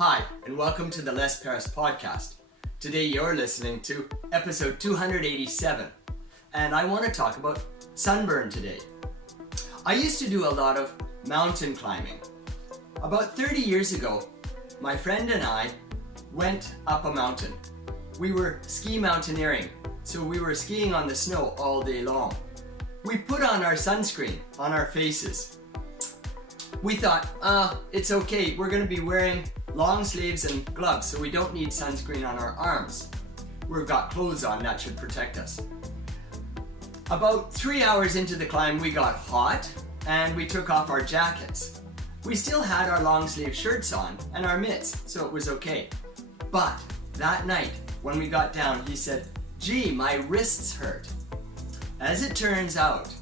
Hi, and welcome to the Les Paris podcast. Today you're listening to episode 287, and I want to talk about sunburn today. I used to do a lot of mountain climbing. About 30 years ago, my friend and I went up a mountain. We were ski mountaineering, so we were skiing on the snow all day long. We put on our sunscreen on our faces. We thought, it's okay, we're going to be wearing long sleeves and gloves, so we don't need sunscreen on our arms. We've got clothes on, that should protect us. About 3 hours into the climb, we got hot and we took off our jackets. We still had our long sleeve shirts on and our mitts, so it was okay. But that night, when we got down, he said, "Gee, my wrists hurt." As it turns out,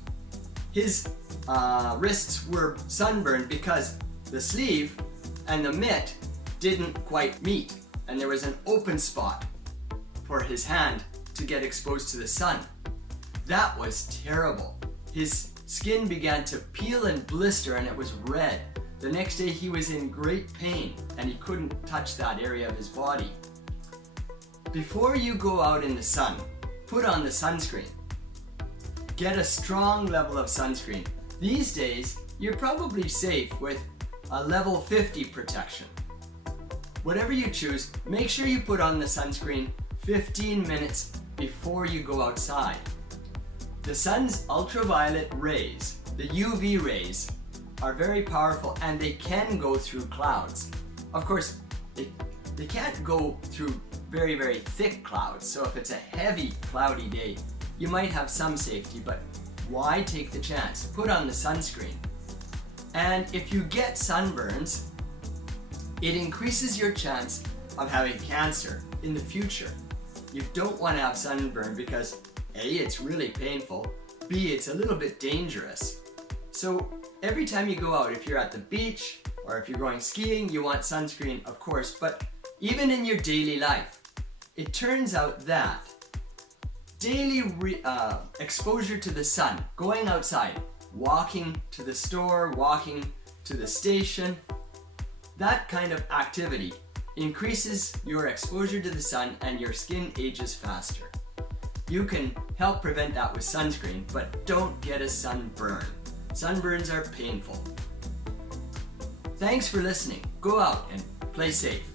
his wrists were sunburned because the sleeve and the mitt didn't quite meet, and there was an open spot for his hand to get exposed to the sun. That was terrible. His skin began to peel and blister and it was red. The next day he was in great pain and he couldn't touch that area of his body. Before you go out in the sun, put on the sunscreen. Get a strong level of sunscreen. These days, you're probably safe with a level 50 protection. Whatever you choose, make sure you put on the sunscreen 15 minutes before you go outside. The sun's ultraviolet rays, the UV rays, are very powerful and they can go through clouds. Of course, they can't go through very, very thick clouds, so if it's a heavy, cloudy day, you might have some safety, but why take the chance? Put on the sunscreen. And if you get sunburns, it increases your chance of having cancer in the future. You don't want to have sunburn because A, it's really painful, B, it's a little bit dangerous. So every time you go out, if you're at the beach or if you're going skiing, you want sunscreen, of course, but even in your daily life, it turns out that daily exposure to the sun, going outside, walking to the store, walking to the station, that kind of activity increases your exposure to the sun and your skin ages faster. You can help prevent that with sunscreen, but don't get a sunburn. Sunburns are painful. Thanks for listening. Go out and play safe.